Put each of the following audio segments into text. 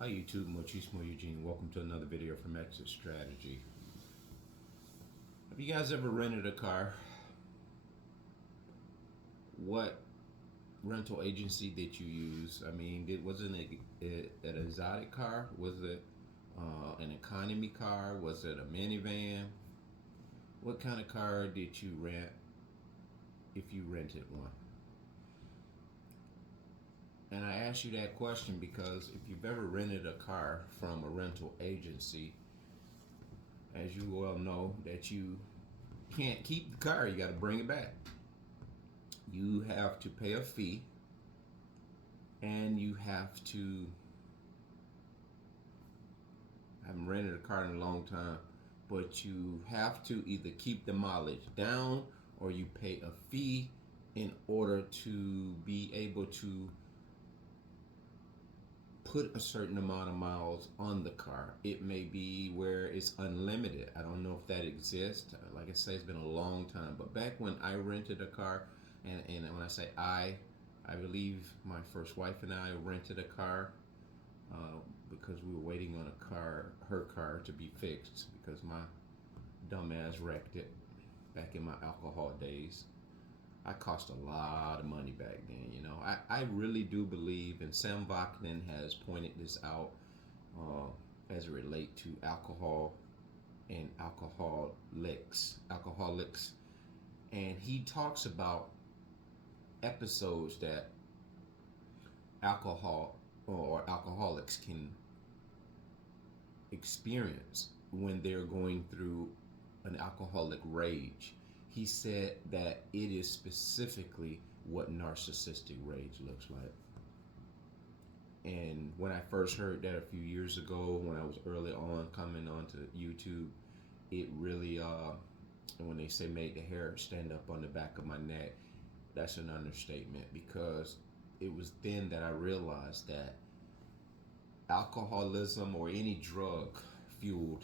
Hi YouTube, Mochismo Eugene. Welcome to another video from Exit Strategy. Have you guys ever rented a car? What rental agency did you use? I mean, was it an exotic car? Was it an economy car? Was it a minivan? What kind of car did you rent if you rented one? And I ask you that question because if you've ever rented a car from a rental agency, as you well know, that you can't keep the car, you got to bring it back. You have to pay a fee, and you have to. I haven't rented a car in a long time, but you have to either keep the mileage down or you pay a fee in order to be able to put a certain amount of miles on the car. It may be where it's unlimited. I don't know if that exists. Like I say, it's been a long time. But back when I rented a car, and when I say I believe my first wife and I rented a car because we were waiting on her car to be fixed because my dumbass wrecked it back in my alcohol days. I cost a lot of money back then, you know. I really do believe, and Sam Vaknin has pointed this out as it relates to alcohol and alcoholics. And he talks about episodes that alcohol or alcoholics can experience when they're going through an alcoholic rage. He said that it is specifically what narcissistic rage looks like. And when I first heard that a few years ago, when I was early on coming onto YouTube, it really, when they say made the hair stand up on the back of my neck, that's an understatement, because it was then that I realized that alcoholism or any drug fueled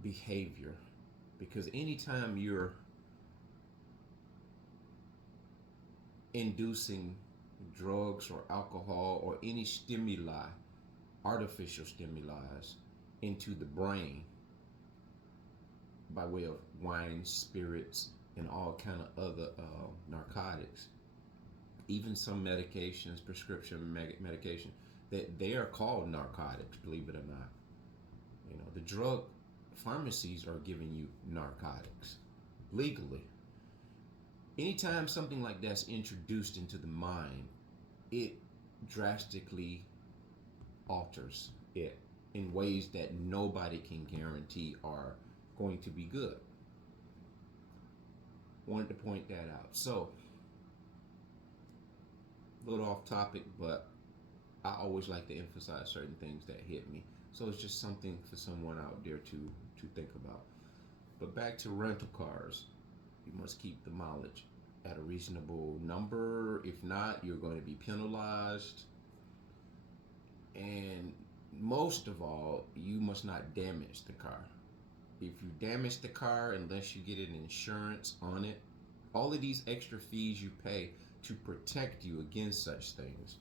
behavior, because anytime you're inducing drugs or alcohol or any stimuli, artificial stimuli, into the brain by way of wine, spirits, and all kind of other narcotics, even some medications, prescription medication, that they are called narcotics, believe it or not. You know, the drug pharmacies are giving you narcotics legally. Anytime something like that's introduced into the mind, it drastically alters it in ways that nobody can guarantee are going to be good. Wanted to point that out. So, a little off topic, but I always like to emphasize certain things that hit me. So it's just something for someone out there to think about. But back to rental cars, you must keep the mileage at a reasonable number. If not, you're going to be penalized. And most of all, you must not damage the car. If you damage the car, unless you get an insurance on it, all of these extra fees you pay to protect you against such things.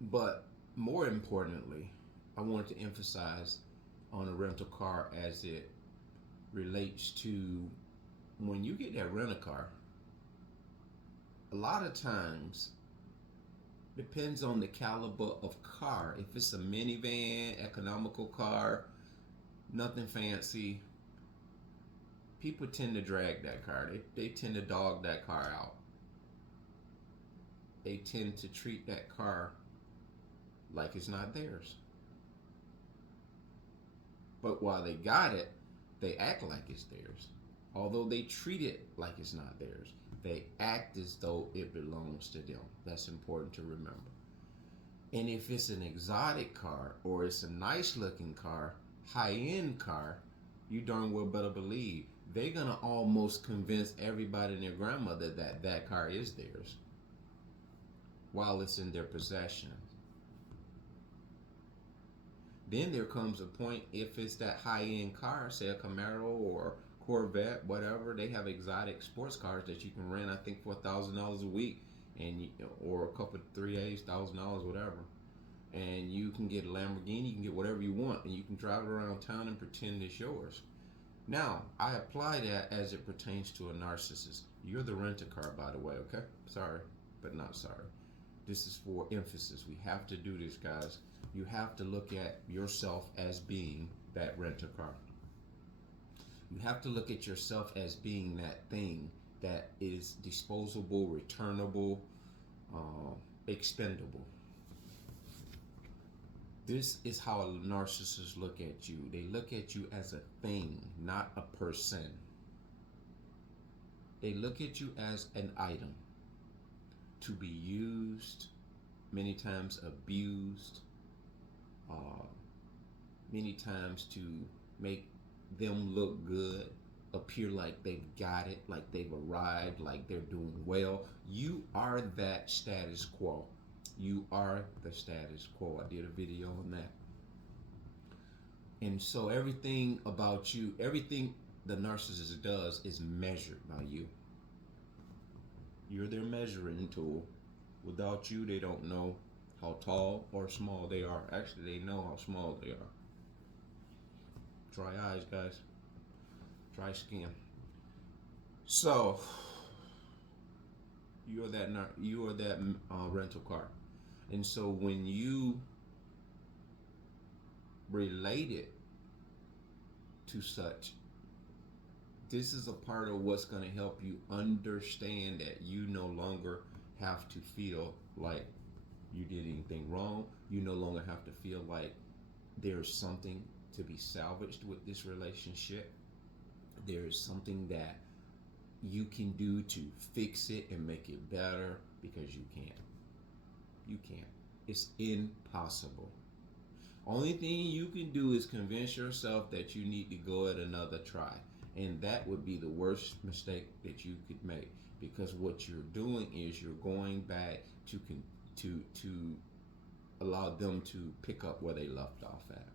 But more importantly, I want to emphasize on a rental car as it relates to when you get that rental car. A lot of times, depends on the caliber of car. If it's a minivan, economical car, nothing fancy, people tend to drag that car. They tend to dog that car out. They tend to treat that car like it's not theirs. But while they got it, they act like it's theirs. Although they treat it like it's not theirs, they act as though it belongs to them. That's important to remember. And if it's an exotic car or it's a nice looking car, high-end car, you darn well better believe they're going to almost convince everybody and their grandmother that that car is theirs while it's in their possession. Then there comes a point, if it's that high-end car, say a Camaro or Corvette, whatever, they have exotic sports cars that you can rent, I think, for $1,000 a week. or a couple $3,000, whatever, and you can get a Lamborghini, you can get whatever you want, and you can drive it around town and pretend it's yours. Now, I apply that as it pertains to a narcissist. You're the rent-a-car, by the way, okay? Sorry, but not sorry. This is for emphasis. We have to do this, guys. You have to look at yourself as being that rent-a-car. You have to look at yourself as being that thing that is disposable, returnable, expendable. This is how a narcissist look at you. They look at you as a thing, not a person. They look at you as an item to be used, many times abused, many times to make them look good, appear like they've got it, like they've arrived, like they're doing well. You are that status quo. You are the status quo. I did a video on that. And so everything about you, everything the narcissist does is measured by you. You're their measuring tool. Without you, they don't know how tall or small they are. Actually, they know how small they are. Dry eyes, guys. Dry skin. So you are that rental car, and so when you relate it to such, this is a part of what's going to help you understand that you no longer have to feel like you did anything wrong. You no longer have to feel like there's something to be salvaged with this relationship. There is something that you can do to fix it and make it better, because you can't. You can't. It's impossible. Only thing you can do is convince yourself that you need to go at another try. And that would be the worst mistake that you could make, because what you're doing is you're going back to allow them to pick up where they left off at.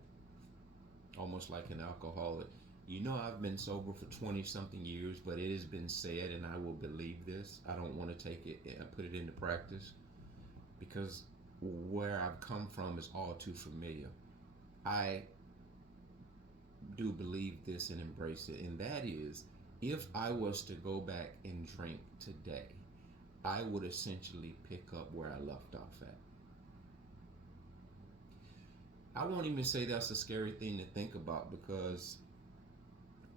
Almost like an alcoholic. You know, I've been sober for 20 something years, but it has been said, and I will believe this. I don't want to take it and put it into practice, because where I've come from is all too familiar. I do believe this and embrace it, and that is, if I was to go back and drink today, I would essentially pick up where I left off at. I won't even say that's a scary thing to think about, because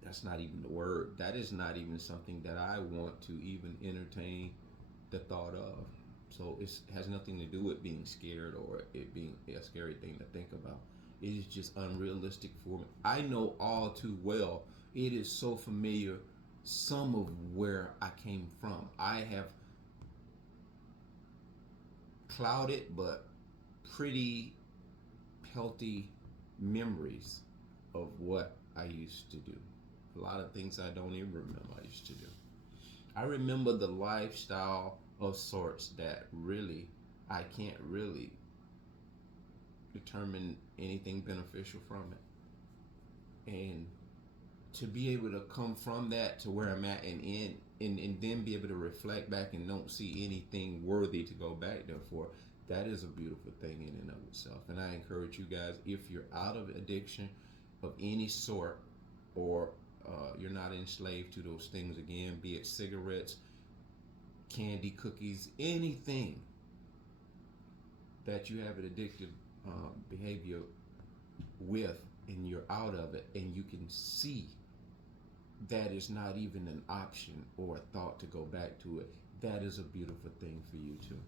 that's not even the word. That is not even something that I want to even entertain the thought of. So it has nothing to do with being scared or it being a scary thing to think about. It is just unrealistic for me. I know all too well. It is so familiar, some of where I came from. I have clouded but pretty healthy memories of what I used to do. A lot of things I don't even remember I used to do. I remember the lifestyle of sorts that really, I can't really determine anything beneficial from it. And to be able to come from that to where I'm at and then be able to reflect back and don't see anything worthy to go back there for, that is a beautiful thing in and of itself. And I encourage you guys, if you're out of addiction of any sort, or you're not enslaved to those things again, be it cigarettes, candy, cookies, anything that you have an addictive behavior with, and you're out of it, and you can see that is not even an option or a thought to go back to it, that is a beautiful thing for you too.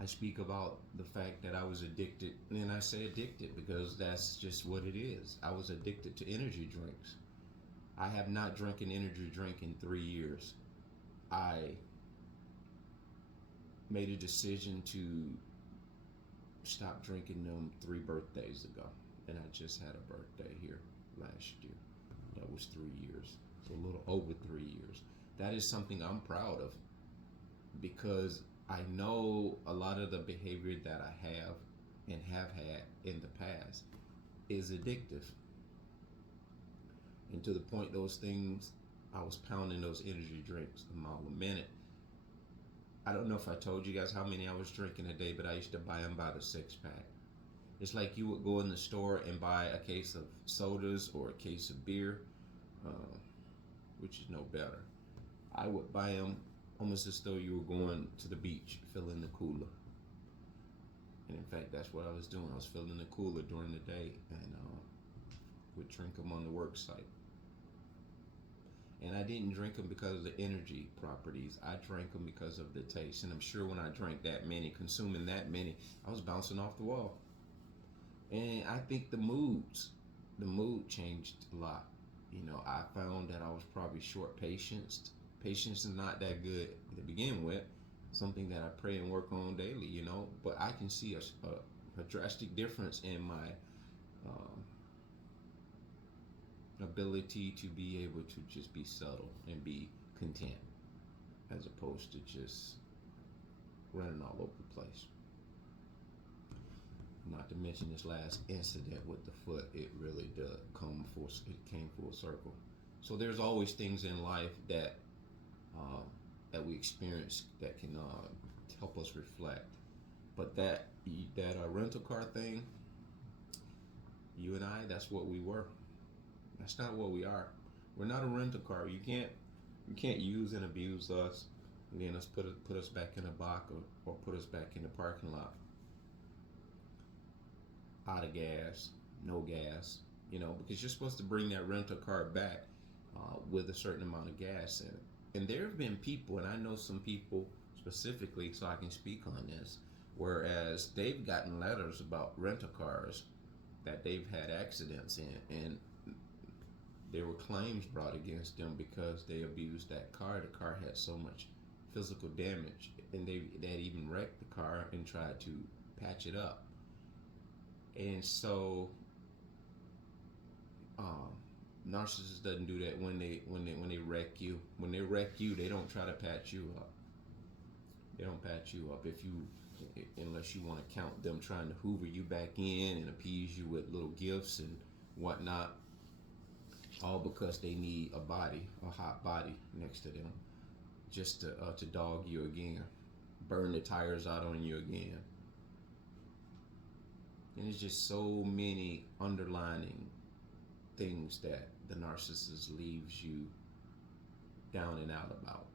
I speak about the fact that I was addicted, and I say addicted because that's just what it is. I was addicted to energy drinks. I have not drank an energy drink in 3 years. I made a decision to stop drinking them 3 birthdays ago, and I just had a birthday here last year. That was 3 years, so a little over 3 years. That is something I'm proud of, because I know a lot of the behavior that I have and have had in the past is addictive. And to the point, those things, I was pounding those energy drinks a mile a minute. I don't know if I told you guys how many I was drinking a day, but I used to buy them by the 6 pack. It's like you would go in the store and buy a case of sodas or a case of beer, uh, which is no better. I would buy them almost as though you were going to the beach, filling the cooler. And in fact, that's what I was doing. I was filling the cooler during the day and would drink them on the work site. And I didn't drink them because of the energy properties. I drank them because of the taste. And I'm sure when I drank that many, consuming that many, I was bouncing off the wall. And I think the mood changed a lot. You know, I found that I was probably short patience. Patience is not that good to begin with. Something that I pray and work on daily, you know. But I can see a drastic difference in my um, ability to be able to just be subtle and be content, as opposed to just running all over the place. Not to mention this last incident with the foot, it really did come full. It came full circle. So there's always things in life that we experience that can help us reflect. But that rental car thing, you and I, that's what we were. That's not what we are. We're not a rental car. You can't use and abuse us, and then put us back in a box or put us back in the parking lot out of gas, no gas, you know, because you're supposed to bring that rental car back with a certain amount of gas in it. And there have been people, and I know some people specifically, so I can speak on this, whereas they've gotten letters about rental cars that they've had accidents in, and there were claims brought against them because they abused that car. The car had so much physical damage, and they had even wrecked the car and tried to patch it up. And so, narcissists doesn't do that when they wreck you. When they wreck you, they don't try to patch you up. They don't patch you up unless you want to count them trying to hoover you back in and appease you with little gifts and whatnot. All because they need a hot body next to them, just to dog you again, burn the tires out on you again. And there's just so many underlining things that the narcissist leaves you down and out about.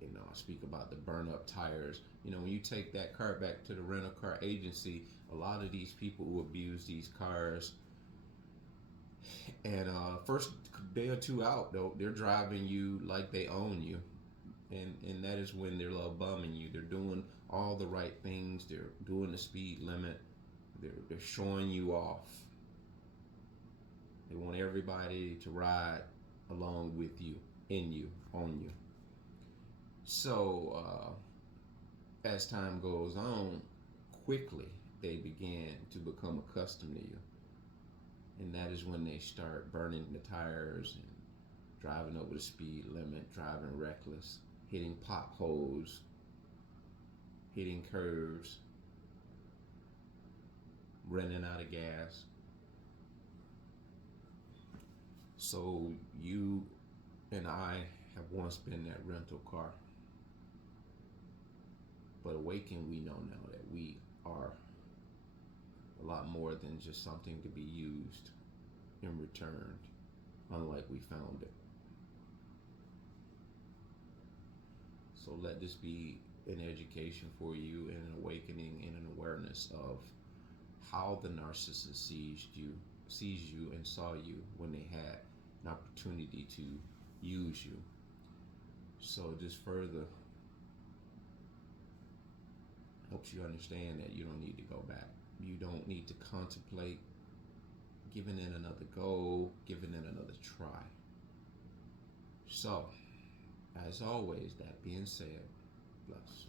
You know, I speak about the burn up tires. You know, when you take that car back to the rental car agency, a lot of these people who abuse these cars, and first day or two out, though, they're driving you like they own you. And that is when they're love bombing you. They're doing all the right things. They're doing the speed limit. They're showing you off. They want everybody to ride along with you, in you, on you. So as time goes on, quickly they begin to become accustomed to you. And that is when they start burning the tires and driving over the speed limit, driving reckless, hitting potholes, hitting curves, running out of gas. So you and I have once been that rental car. But awakened, we know now that we are a lot more than just something to be used and returned, unlike we found it. So let this be an education for you and an awakening and an awareness of how the narcissist sees you and saw you when they had an opportunity to use you. So just further helps you understand that you don't need to go back. You don't need to contemplate giving it another go, giving it another try. So, as always, that being said, bless.